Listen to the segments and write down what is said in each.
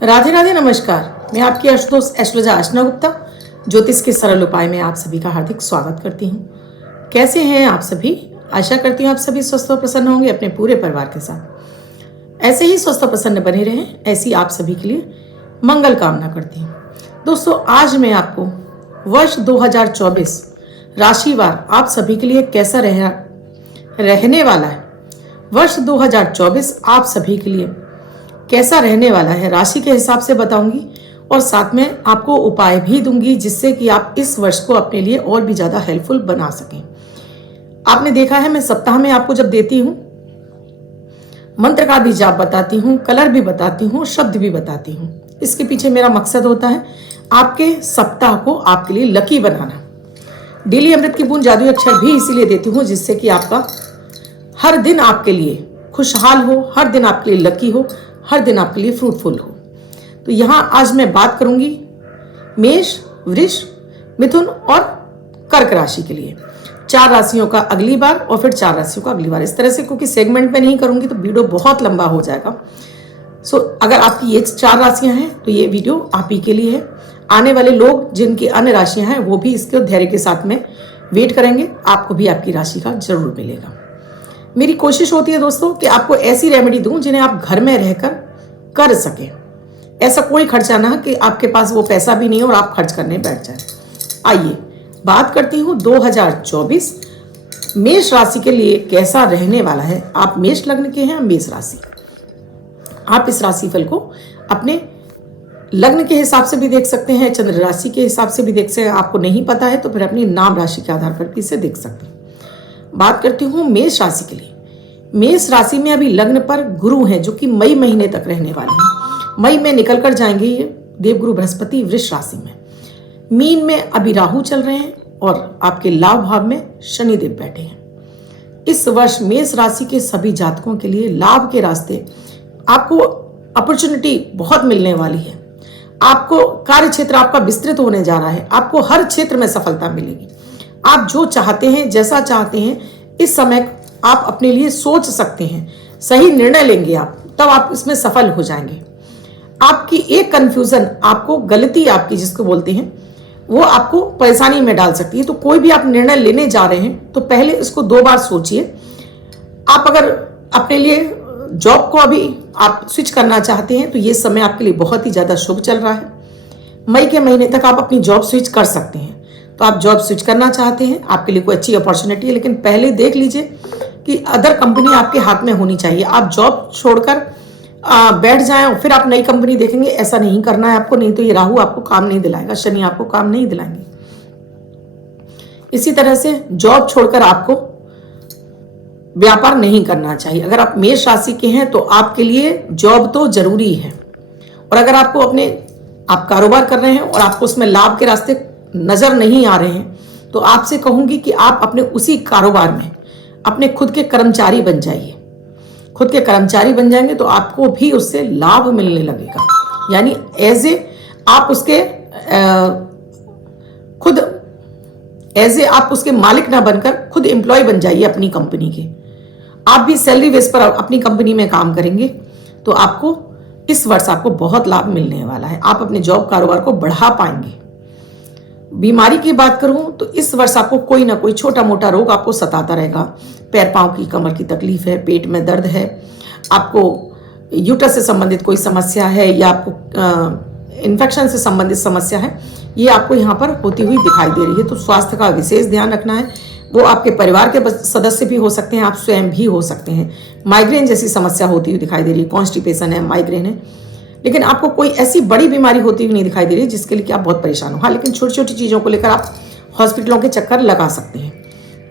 राधे राधे नमस्कार। मैं आपकी आशुतोष एस्ट्रोलॉजर आशना गुप्ता ज्योतिष के सरल उपाय में आप सभी का हार्दिक स्वागत करती हूँ। कैसे हैं आप सभी? आशा करती हूँ आप सभी स्वस्थ और प्रसन्न होंगे अपने पूरे परिवार के साथ। ऐसे ही स्वस्थ और प्रसन्न बने रहें, ऐसी आप सभी के लिए मंगल कामना करती हूँ। दोस्तों, आज मैं आपको वर्ष 2024 राशिवार आप सभी के लिए कैसा रहने वाला है। वर्ष 2024 आप सभी के लिए कैसा रहने वाला है राशि के हिसाब से बताऊंगी और साथ में आपको उपाय भी दूंगी जिससे कि आप इस वर्ष को अपने लिए और भी ज़्यादा हेल्पफुल बना सकें। आपने देखा है मैं सप्ताह में आपको जब देती हूँ मंत्र का भी जाप बताती हूँ, कलर भी बताती हूँ, शब्द भी बताती हूँ। इसके पीछे मेरा मकसद होता है आपके सप्ताह को आपके लिए लकी बनाना। डेली अमृत की बूंद जादुई अक्षर भी इसीलिए देती हूँ जिससे कि आपका हर दिन आपके लिए खुशहाल हो, हर दिन आपके लिए लकी हो, हर दिन आपके लिए फ्रूटफुल हो। तो यहाँ आज मैं बात करूंगी मेष, वृष, मिथुन और कर्क राशि के लिए। 4 राशियों का अगली बार और फिर 4 राशियों का अगली बार, इस तरह से, क्योंकि सेगमेंट में नहीं करूंगी तो वीडियो बहुत लंबा हो जाएगा। अगर आपकी ये 4 राशियां हैं तो ये वीडियो आप ही के लिए है। आने वाले लोग जिनकी अन्य राशियां हैं वो भी इसके धैर्य के साथ में वेट करेंगे, आपको भी आपकी राशि का जरूर मिलेगा। मेरी कोशिश होती है दोस्तों कि आपको ऐसी रेमेडी दूं जिन्हें आप घर में रहकर कर सकें। ऐसा कोई खर्चा ना कि आपके पास वो पैसा भी नहीं और आप खर्च करने बैठ जाएं। आइए बात करती हूँ 2024 मेष राशि के लिए कैसा रहने वाला है। आप मेष लग्न के हैं, मेष राशि। आप इस राशिफल को अपने लग्न के हिसाब से भी देख सकते हैं, चंद्र राशि के हिसाब से भी देख सकते हैं। आपको नहीं पता है तो फिर अपनी नाम राशि के आधार पर भी इसे देख सकते हैं। बात करती हूँ मेष राशि के लिए। मेष राशि में अभी लग्न पर गुरु हैं जो कि मई महीने तक रहने वाले हैं। मई में निकल कर जाएंगे ये देवगुरु बृहस्पति वृष राशि में। मीन में अभी राहु चल रहे हैं और आपके लाभ भाव में शनिदेव बैठे हैं। इस वर्ष मेष राशि के सभी जातकों के लिए लाभ के रास्ते, आपको अपॉर्चुनिटी बहुत मिलने वाली है। आपको कार्य क्षेत्र आपका विस्तृत होने जा रहा है। आपको हर क्षेत्र में सफलता मिलेगी। आप जो चाहते हैं, जैसा चाहते हैं, इस समय आप अपने लिए सोच सकते हैं, सही निर्णय लेंगे आप, तब आप इसमें सफल हो जाएंगे। आपकी एक कंफ्यूजन, आपको गलती आपकी जिसको बोलते हैं, वो आपको परेशानी में डाल सकती है। तो कोई भी आप निर्णय लेने जा रहे हैं तो पहले इसको 2 बार सोचिए। आप अगर अपने लिए जॉब को अभी आप स्विच करना चाहते हैं तो ये समय आपके लिए बहुत ही ज़्यादा शुभ चल रहा है। मई के महीने तक आप अपनी जॉब स्विच कर सकते हैं। तो आप जॉब स्विच करना चाहते हैं, आपके लिए कोई अच्छी अपॉर्चुनिटी है, लेकिन पहले देख लीजिए कि अदर कंपनी आपके हाथ में होनी चाहिए। आप जॉब छोड़कर बैठ जाएं और फिर आप नई कंपनी देखेंगे, ऐसा नहीं करना है आपको। नहीं तो ये राहु आपको काम नहीं दिलाएगा, शनि आपको काम नहीं दिलाएंगे। इसी तरह से जॉब छोड़कर आपको व्यापार नहीं करना चाहिए। अगर आप मेष राशि के हैं तो आपके लिए जॉब तो जरूरी है। और अगर आपको आप कारोबार कर रहे हैं और आपको उसमें लाभ के रास्ते नजर नहीं आ रहे हैं तो आपसे कहूंगी कि आप अपने उसी कारोबार में अपने खुद के कर्मचारी बन जाइए। खुद के कर्मचारी बन जाएंगे तो आपको भी उससे लाभ मिलने लगेगा। यानी आप उसके मालिक ना बनकर खुद एम्प्लॉय बन जाइए अपनी कंपनी के। आप भी सैलरी बेस पर अपनी कंपनी में काम करेंगे तो आपको इस वर्ष आपको बहुत लाभ मिलने वाला है। आप अपने जॉब कारोबार को बढ़ा पाएंगे। बीमारी की बात करूं तो इस वर्ष आपको कोई ना कोई छोटा मोटा रोग आपको सताता रहेगा। पैर पांव की, कमर की तकलीफ है, पेट में दर्द है, आपको यूट्रस से संबंधित कोई समस्या है या आपको इन्फेक्शन से संबंधित समस्या है, ये आपको यहाँ पर होती हुई दिखाई दे रही है। तो स्वास्थ्य का विशेष ध्यान रखना है। वो आपके परिवार के सदस्य भी हो सकते हैं, आप स्वयं भी हो सकते हैं। माइग्रेन जैसी समस्या होती हुई दिखाई दे रही है, कॉन्स्टिपेशन है, माइग्रेन है, लेकिन आपको कोई ऐसी बड़ी बीमारी होती हुई नहीं दिखाई दे रही जिसके लिए कि आप बहुत परेशान हो। हाँ, लेकिन छोटी छोटी चीज़ों को लेकर आप हॉस्पिटलों के चक्कर लगा सकते हैं।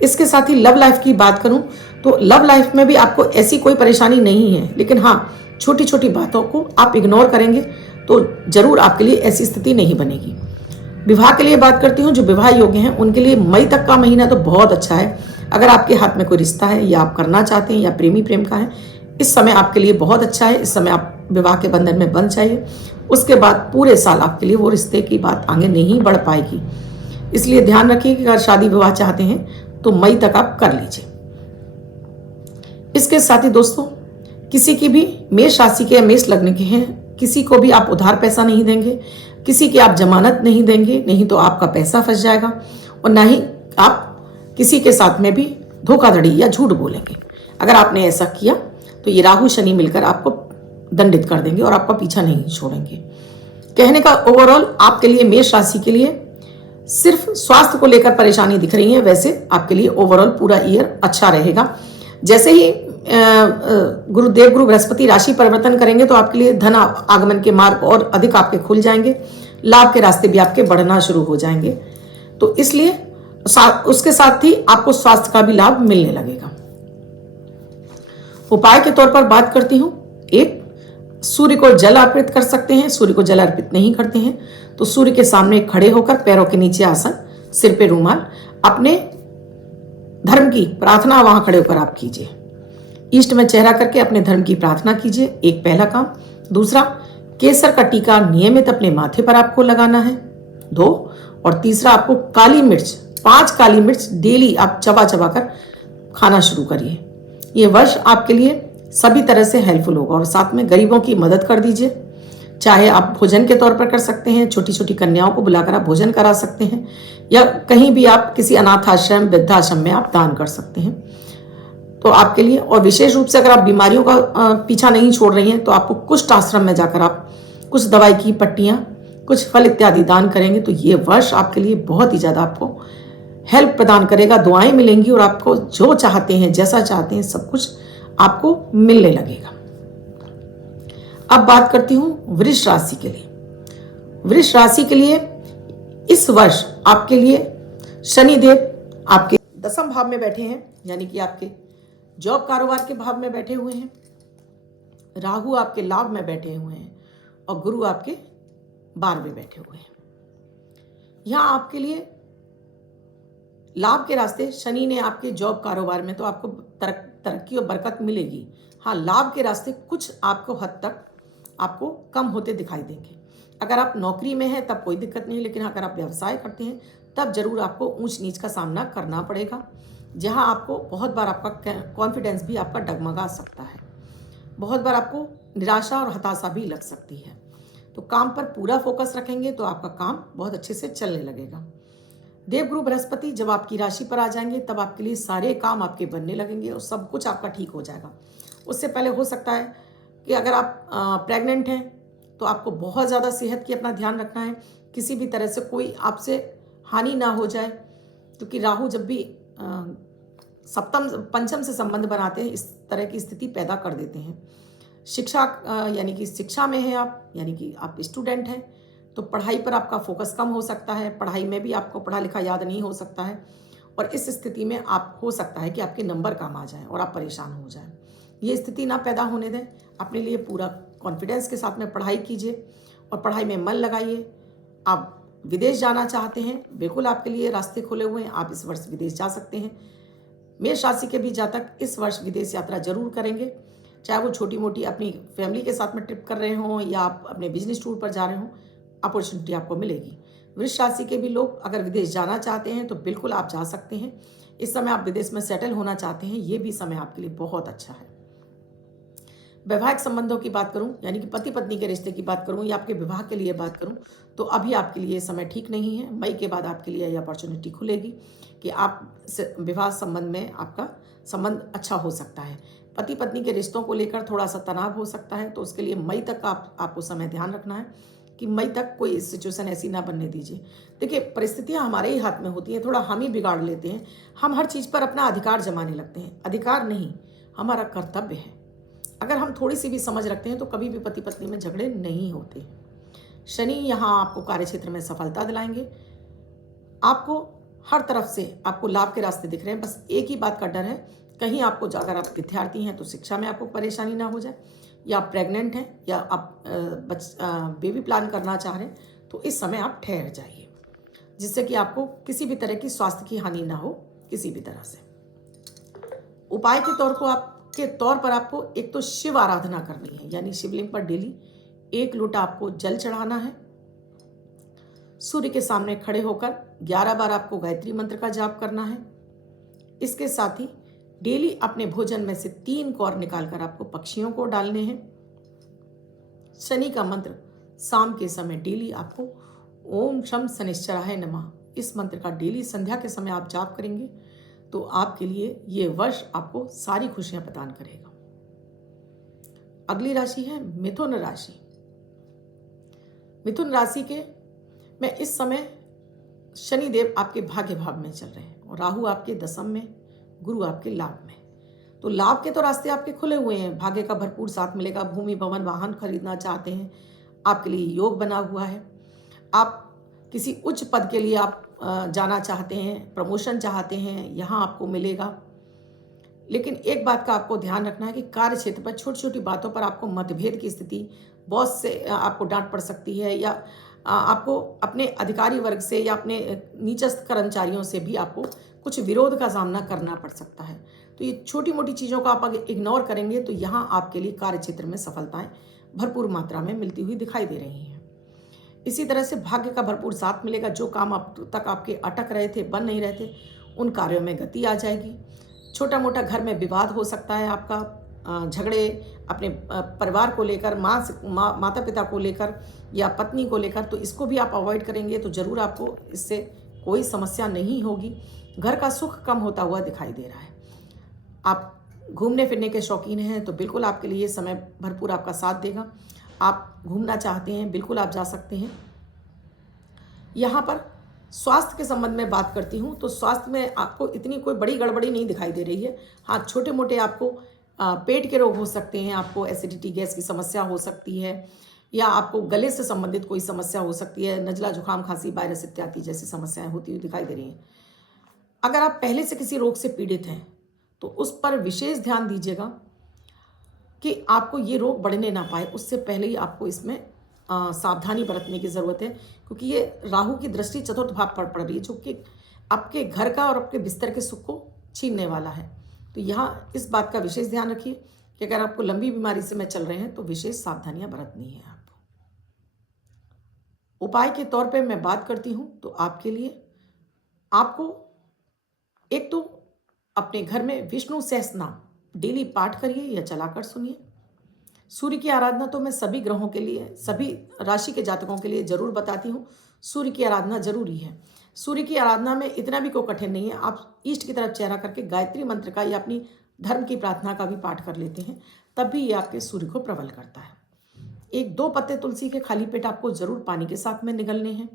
इसके साथ ही लव लाइफ की बात करूं तो लव लाइफ में भी आपको ऐसी कोई परेशानी नहीं है, लेकिन हाँ, छोटी छोटी बातों को आप इग्नोर करेंगे तो जरूर आपके लिए ऐसी स्थिति नहीं बनेगी। विवाह के लिए बात करती हूँ, जो विवाह योग्य हैं उनके लिए मई तक का महीना तो बहुत अच्छा है। अगर आपके हाथ में कोई रिश्ता है या आप करना चाहते हैं या प्रेम का है, इस समय आपके लिए बहुत अच्छा है। इस समय आप विवाह के बंधन में बंध जाइए। उसके बाद पूरे साल आपके लिए वो रिश्ते की बात आगे नहीं बढ़ पाएगी। इसलिए ध्यान रखिए कि अगर शादी विवाह चाहते हैं तो मई तक आप कर लीजिए। इसके साथ ही दोस्तों, किसी की भी मेष राशि के या मेष लग्न के हैं किसी को भी आप उधार पैसा नहीं देंगे, किसी की आप जमानत नहीं देंगे, नहीं तो आपका पैसा फंस जाएगा, और ना ही आप किसी के साथ में भी धोखाधड़ी या झूठ बोलेंगे। अगर आपने ऐसा किया तो ये राहु शनि मिलकर आपको दंडित कर देंगे और आपका पीछा नहीं छोड़ेंगे। कहने का ओवरऑल आपके लिए मेष राशि के लिए सिर्फ स्वास्थ्य को लेकर परेशानी दिख रही है, वैसे आपके लिए ओवरऑल पूरा ईयर अच्छा रहेगा। जैसे ही गुरु बृहस्पति राशि परिवर्तन करेंगे तो आपके लिए धन आगमन के मार्ग और अधिक आपके खुल जाएंगे, लाभ के रास्ते भी आपके बढ़ना शुरू हो जाएंगे। तो इसलिए उसके साथ ही आपको स्वास्थ्य का भी लाभ मिलने लगेगा। उपाय के तौर पर बात करती हूं, एक, सूर्य को जल अर्पित कर सकते हैं। सूर्य को जल अर्पित नहीं करते हैं तो सूर्य के सामने खड़े होकर पैरों के नीचे आसन, सिर पे रुमाल, अपने धर्म की प्रार्थना वहां खड़े होकर आप कीजिए। ईष्ट में चेहरा करके अपने धर्म की प्रार्थना कीजिए, एक पहला काम। दूसरा, केसर का टीका नियमित अपने माथे पर आपको लगाना है, 2। और तीसरा, आपको काली मिर्च, 5 काली मिर्च डेली आप चबा चबा कर खाना शुरू करिए। ये वर्ष आपके लिए सभी तरह से हेल्पफुल होगा। और साथ में गरीबों की मदद कर दीजिए, चाहे आप भोजन के तौर पर कर सकते हैं, छोटी छोटी कन्याओं को बुलाकर आप भोजन करा सकते हैं, या कहीं भी आप किसी अनाथ आश्रम, वृद्धाश्रम में आप दान कर सकते हैं। तो आपके लिए, और विशेष रूप से अगर आप बीमारियों का पीछा नहीं छोड़ रही हैं तो आपको कुष्ठ आश्रम में जाकर आप कुछ दवाई की पट्टियाँ, कुछ फल इत्यादि दान करेंगे तो ये वर्ष आपके लिए बहुत ही ज़्यादा आपको हेल्प प्रदान करेगा, दुआएं मिलेंगी और आपको जो चाहते हैं, जैसा चाहते हैं, सब कुछ आपको मिलने लगेगा। अब बात करती हूं वृष राशि के लिए। वृष राशि के लिए इस वर्ष आपके लिए शनिदेव आपके 10वें भाव में बैठे हैं, यानी कि आपके जॉब कारोबार के भाव में बैठे हुए हैं। राहु आपके लाभ में बैठे हुए हैं और गुरु आपके 12वें बैठे हुए हैं। यहां आपके लिए लाभ के रास्ते, शनि ने आपके जॉब कारोबार में तो आपको तरक्की और बरकत मिलेगी। हाँ, लाभ के रास्ते कुछ आपको हद तक आपको कम होते दिखाई देंगे। अगर आप नौकरी में हैं तब कोई दिक्कत नहीं, लेकिन अगर आप व्यवसाय करते हैं तब जरूर आपको ऊंच नीच का सामना करना पड़ेगा, जहां आपको बहुत बार आपका कॉन्फिडेंस भी आपका डगमगा सकता है, बहुत बार आपको निराशा और हताशा भी लग सकती है। तो काम पर पूरा फोकस रखेंगे तो आपका काम बहुत अच्छे से चलने लगेगा। देवगुरु बृहस्पति जब आपकी राशि पर आ जाएंगे तब आपके लिए सारे काम आपके बनने लगेंगे और सब कुछ आपका ठीक हो जाएगा। उससे पहले हो सकता है कि अगर आप प्रेग्नेंट हैं तो आपको बहुत ज़्यादा सेहत की अपना ध्यान रखना है, किसी भी तरह से कोई आपसे हानि ना हो जाए, क्योंकि राहु जब भी सप्तम पंचम से संबंध बनाते हैं इस तरह की स्थिति पैदा कर देते हैं। शिक्षा यानी कि शिक्षा में है आप, यानी कि आप स्टूडेंट हैं तो पढ़ाई पर आपका फोकस कम हो सकता है, पढ़ाई में भी आपको पढ़ा लिखा याद नहीं हो सकता है, और इस स्थिति में आप हो सकता है कि आपके नंबर कम आ जाएं और आप परेशान हो जाएं। ये स्थिति ना पैदा होने दें, अपने लिए पूरा कॉन्फिडेंस के साथ में पढ़ाई कीजिए और पढ़ाई में मन लगाइए। आप विदेश जाना चाहते हैं, बिल्कुल आपके लिए रास्ते खुले हुए हैं, आप इस वर्ष विदेश जा सकते हैं। मेष राशि के भी जातक इस वर्ष विदेश यात्रा जरूर करेंगे, चाहे वो छोटी मोटी अपनी फैमिली के साथ में ट्रिप कर रहे हों या आप अपने बिजनेस टूर पर जा रहे हों, अपॉर्चुनिटी आपको मिलेगी। वृष राशि के भी लोग अगर विदेश जाना चाहते हैं तो बिल्कुल आप जा सकते हैं। इस समय आप विदेश में सेटल होना चाहते हैं, ये भी समय आपके लिए बहुत अच्छा है। वैवाहिक संबंधों की बात करूं, यानी कि पति पत्नी के रिश्ते की बात करूं या आपके विवाह के लिए बात करूं, तो अभी आपके लिए समय ठीक नहीं है। मई के बाद आपके लिए यह अपॉर्चुनिटी खुलेगी कि आप विवाह संबंध में आपका संबंध अच्छा हो सकता है। पति पत्नी के रिश्तों को लेकर थोड़ा सा तनाव हो सकता है, तो उसके लिए मई तक आपको समय ध्यान रखना है कि मई तक कोई सिचुएशन ऐसी ना बनने दीजिए। देखिए, परिस्थितियां हमारे ही हाथ में होती हैं, थोड़ा हम ही बिगाड़ लेते हैं। हम हर चीज़ पर अपना अधिकार जमाने लगते हैं। अधिकार नहीं, हमारा कर्तव्य है। अगर हम थोड़ी सी भी समझ रखते हैं तो कभी भी पति पत्नी में झगड़े नहीं होते। शनि यहाँ आपको कार्यक्षेत्र में सफलता दिलाएंगे। आपको हर तरफ से आपको लाभ के रास्ते दिख रहे हैं। बस एक ही बात का डर है, कहीं आपको, अगर आप विद्यार्थी हैं तो शिक्षा में आपको परेशानी ना हो जाए, या आप प्रेग्नेंट हैं या आप बेबी प्लान करना चाह रहे हैं तो इस समय आप ठहर जाइए, जिससे कि आपको किसी भी तरह की स्वास्थ्य की हानि ना हो किसी भी तरह से। उपाय के तौर पर आपको एक तो शिव आराधना करनी है, यानी शिवलिंग पर डेली 1 लोटा आपको जल चढ़ाना है। सूर्य के सामने खड़े होकर 11 बार आपको गायत्री मंत्र का जाप करना है। इसके साथ ही डेली अपने भोजन में से 3 कौर निकालकर आपको पक्षियों को डालने हैं। शनि का मंत्र शाम के समय डेली आपको ओम शम शनिश्चराय नमः इस मंत्र का डेली संध्या के समय आप जाप करेंगे तो आपके लिए ये वर्ष आपको सारी खुशियां प्रदान करेगा। अगली राशि है मिथुन राशि। मिथुन राशि के में इस समय शनिदेव आपके भाग्य भाव में चल रहे हैं और राहु आपके दशम में, गुरु आपके लाभ में। तो लाभ के तो रास्ते आपके खुले हुए हैं, भाग्य का भरपूर साथ मिलेगा। भूमि भवन वाहन खरीदना चाहते हैं, आपके लिए योग बना हुआ है। आप किसी उच्च पद के लिए आप जाना चाहते हैं, प्रमोशन चाहते हैं, यहाँ आपको मिलेगा। लेकिन एक बात का आपको ध्यान रखना है कि कार्य क्षेत्र पर छोटी छोटी बातों पर आपको मतभेद की स्थिति, बॉस से आपको डांट पड़ सकती है, या आपको अपने अधिकारी वर्ग से या अपने नीचस्थ कर्मचारियों से भी आपको कुछ विरोध का सामना करना पड़ सकता है। तो ये छोटी मोटी चीज़ों को आप अगर इग्नोर करेंगे तो यहाँ आपके लिए कार्य क्षेत्र में सफलताएं भरपूर मात्रा में मिलती हुई दिखाई दे रही हैं। इसी तरह से भाग्य का भरपूर साथ मिलेगा। जो काम अब तक आपके अटक रहे थे, बन नहीं रहे थे, उन कार्यों में गति आ जाएगी। छोटा मोटा घर में विवाद हो सकता है, आपका झगड़े अपने परिवार को लेकर, माता पिता को लेकर या पत्नी को लेकर, तो इसको भी आप अवॉइड करेंगे तो ज़रूर आपको इससे कोई समस्या नहीं होगी। घर का सुख कम होता हुआ दिखाई दे रहा है। आप घूमने फिरने के शौकीन हैं तो बिल्कुल आपके लिए समय भरपूर आपका साथ देगा। आप घूमना चाहते हैं, बिल्कुल आप जा सकते हैं। यहाँ पर स्वास्थ्य के संबंध में बात करती हूँ तो स्वास्थ्य में आपको इतनी कोई बड़ी गड़बड़ी नहीं दिखाई दे रही है। हाँ, छोटे मोटे आपको पेट के रोग हो सकते हैं, आपको एसिडिटी गैस की समस्या हो सकती है, या आपको गले से संबंधित कोई समस्या हो सकती है, नज़ला जुकाम खांसी वायरस इत्यादि जैसी समस्याएं होती हुई दिखाई दे रही हैं। अगर आप पहले से किसी रोग से पीड़ित हैं तो उस पर विशेष ध्यान दीजिएगा कि आपको ये रोग बढ़ने ना पाए। उससे पहले ही आपको इसमें सावधानी बरतने की ज़रूरत है, क्योंकि ये राहु की दृष्टि चतुर्थ भाव पर पड़ रही है, जो कि आपके घर का और आपके बिस्तर के सुख को छीनने वाला है। तो यहाँ इस बात का विशेष ध्यान रखिए कि अगर आपको लंबी बीमारी से में चल रहे हैं तो विशेष सावधानियां बरतनी है आपको। उपाय के तौर पे मैं बात करती हूँ तो आपके लिए आपको एक तो अपने घर में विष्णु सहस्त्रनाम डेली पाठ करिए या चलाकर सुनिए। सूर्य की आराधना तो मैं सभी ग्रहों के लिए, सभी राशि के जातकों के लिए जरूर बताती हूँ। सूर्य की आराधना जरूरी है। सूर्य की आराधना में इतना भी कोई कठिन नहीं है। आप ईष्ट की तरफ चेहरा करके गायत्री मंत्र का या अपनी धर्म की प्रार्थना का भी पाठ कर लेते हैं, तब भी ये आपके सूर्य को प्रबल करता है। 1-2 पत्ते तुलसी के खाली पेट आपको जरूर पानी के साथ में निगलने हैं।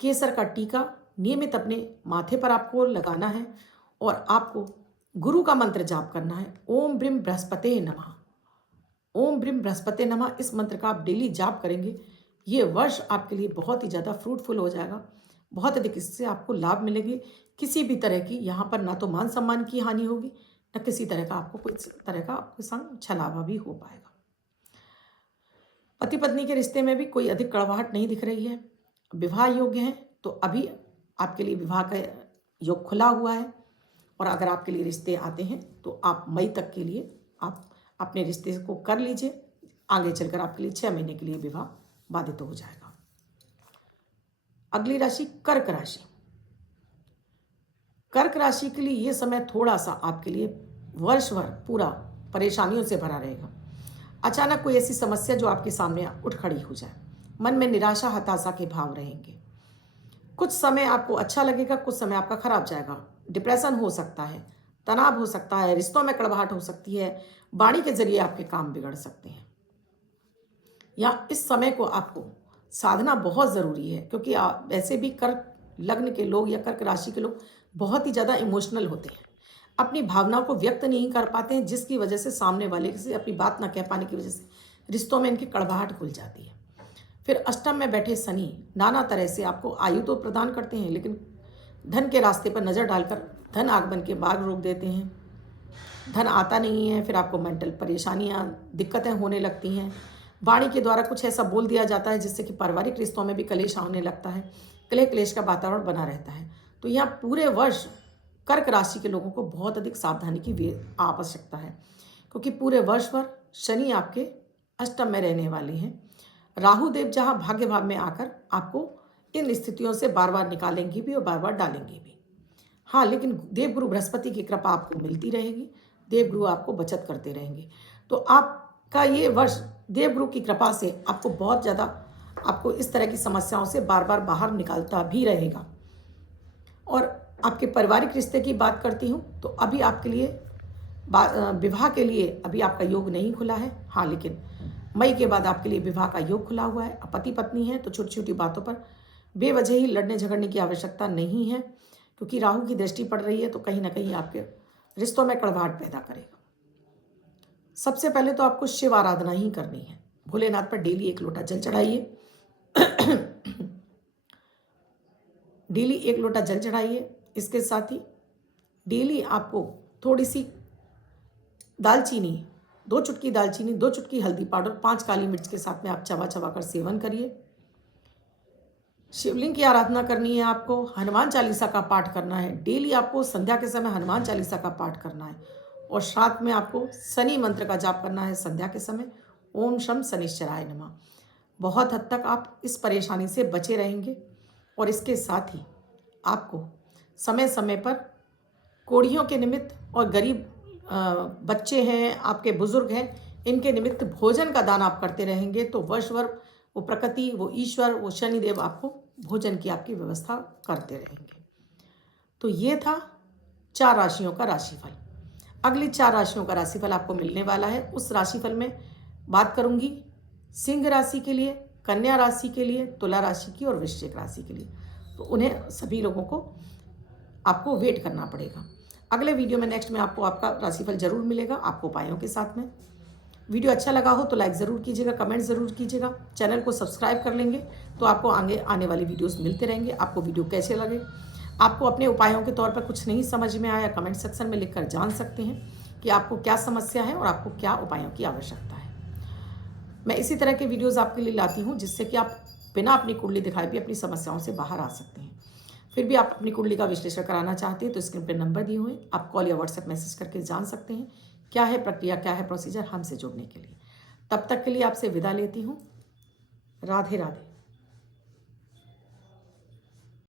केसर का टीका नियमित अपने माथे पर आपको लगाना है और आपको गुरु का मंत्र जाप करना है। ओम ब्रीम बृहस्पते नमः, ओम ब्रीम बृहस्पते नमः। इस मंत्र का आप डेली जाप करेंगे, ये वर्ष आपके लिए बहुत ही ज़्यादा फ्रूटफुल हो जाएगा। बहुत अधिक इससे आपको लाभ मिलेगी। किसी भी तरह की यहाँ पर ना तो मान सम्मान की हानि होगी, न किसी तरह का आपको कोई तरह का आपके संग छलावा भी हो पाएगा। पति पत्नी के रिश्ते में भी कोई अधिक कड़वाहट नहीं दिख रही है। विवाह योग्य है तो अभी आपके लिए विवाह का योग खुला हुआ है, और अगर आपके लिए रिश्ते आते हैं तो आप मई तक के लिए आप अपने रिश्ते को कर लीजिए। आगे चलकर आपके लिए 6 महीने के लिए विवाह बाधित हो जाएगा। अगली राशि कर्क राशि। कर्क राशि के लिए ये समय थोड़ा सा आपके लिए वर्ष भर पूरा परेशानियों से भरा रहेगा। अचानक कोई ऐसी समस्या जो आपके सामने उठ खड़ी हो जाए, मन में निराशा हताशा के भाव रहेंगे। कुछ समय आपको अच्छा लगेगा, कुछ समय आपका खराब जाएगा। डिप्रेशन हो सकता है, तनाव हो सकता है, रिश्तों में कड़वाहट हो सकती है, वाणी के जरिए आपके काम बिगड़ सकते हैं। या इस समय को आपको साधना बहुत ज़रूरी है, क्योंकि वैसे भी कर्क लग्न के लोग या कर्क राशि के लोग बहुत ही ज़्यादा इमोशनल होते हैं, अपनी भावनाओं को व्यक्त नहीं कर पाते हैं, जिसकी वजह से सामने वाले से अपनी बात ना कह पाने की वजह से रिश्तों में इनकी कड़वाहट खुल जाती है। फिर अष्टम में बैठे शनि नाना तरह से आपको आयु तो प्रदान करते हैं, लेकिन धन के रास्ते पर नज़र डालकर धन आगमन के मार्ग रोक देते हैं। धन आता नहीं है, फिर आपको मेंटल परेशानियां, दिक्कतें होने लगती हैं। वाणी के द्वारा कुछ ऐसा बोल दिया जाता है जिससे कि पारिवारिक रिश्तों में भी कलेश होने लगता है, कलह क्लेश का वातावरण बना रहता है। तो यहाँ पूरे वर्ष कर्क राशि के लोगों को बहुत अधिक सावधानी की आवश्यकता है, क्योंकि पूरे वर्ष भर शनि आपके अष्टम में रहने वाले हैं। राहु देव जहाँ भाग्य भाव में आकर आपको इन स्थितियों से बार बार निकालेंगे भी और बार बार डालेंगे भी। हाँ, लेकिन देवगुरु बृहस्पति की कृपा आपको मिलती रहेगी, देवगुरु आपको बचत करते रहेंगे। तो आपका ये वर्ष देवगुरु की कृपा से आपको बहुत ज़्यादा आपको इस तरह की समस्याओं से बार बार बाहर निकालता भी रहेगा। और आपके पारिवारिक रिश्ते की बात करती हूँ तो अभी आपके लिए विवाह के लिए अभी आपका योग नहीं खुला है। हाँ, लेकिन मई के बाद आपके लिए विवाह का योग खुला हुआ है। पति पत्नी है तो छोटी छोटी बातों पर बेवजह ही लड़ने झगड़ने की आवश्यकता नहीं है, क्योंकि राहु की दृष्टि पड़ रही है तो कहीं ना कहीं आपके रिश्तों में कड़वाहट पैदा करेगा। सबसे पहले तो आपको शिव आराधना ही करनी है। भोलेनाथ पर डेली 1 लोटा जल चढ़ाइए। डेली 1 लोटा जल चढ़ाइए। इसके साथ ही डेली आपको थोड़ी सी दालचीनी, 2 चुटकी दालचीनी, 2 चुटकी हल्दी पाउडर, 5 काली मिर्च के साथ में आप चबा चबा कर सेवन करिए। शिवलिंग की आराधना करनी है आपको। हनुमान चालीसा का पाठ करना है। डेली आपको संध्या के समय हनुमान चालीसा का पाठ करना है। और साथ में आपको शनि मंत्र का जाप करना है संध्या के समय, ओम शम शनिश्चराय नमः। बहुत हद तक आप इस परेशानी से बचे रहेंगे। और इसके साथ ही आपको समय समय पर कोढ़ियों के निमित्त और गरीब बच्चे हैं, आपके बुजुर्ग हैं, इनके निमित्त भोजन का दान आप करते रहेंगे तो वर्षभर वो प्रकृति, वो ईश्वर, वो शनिदेव आपको भोजन की आपकी व्यवस्था करते रहेंगे। तो ये था 4 राशियों का राशिफल। अगली 4 राशियों का राशिफल आपको मिलने वाला है। उस राशिफल में बात करूंगी सिंह राशि के लिए, कन्या राशि के लिए, तुला राशि की और वृश्चिक राशि के लिए। तो उन्हें सभी लोगों को आपको वेट करना पड़ेगा। अगले वीडियो में नेक्स्ट में आपको आपका राशिफल जरूर मिलेगा, आपको उपायों के साथ में। वीडियो अच्छा लगा हो तो लाइक ज़रूर कीजिएगा, कमेंट ज़रूर कीजिएगा, चैनल को सब्सक्राइब कर लेंगे तो आपको आगे आने वाली वीडियोस मिलते रहेंगे। आपको वीडियो कैसे लगे, आपको अपने उपायों के तौर पर कुछ नहीं समझ में आया, कमेंट सेक्शन में लिखकर जान सकते हैं कि आपको क्या समस्या है और आपको क्या उपायों की आवश्यकता है। मैं इसी तरह के वीडियोज़ आपके लिए लाती हूँ जिससे कि आप बिना अपनी कुंडली दिखाए भी अपनी समस्याओं से बाहर आ सकते हैं। फिर भी आप अपनी कुंडली का विश्लेषण कराना चाहते हैं तो स्क्रीन पर नंबर दिए हुए आप कॉल या व्हाट्सएप मैसेज करके जान सकते हैं क्या है प्रक्रिया, क्या है प्रोसीजर हमसे जुड़ने के लिए। तब तक के लिए आपसे विदा लेती हूँ। राधे राधे।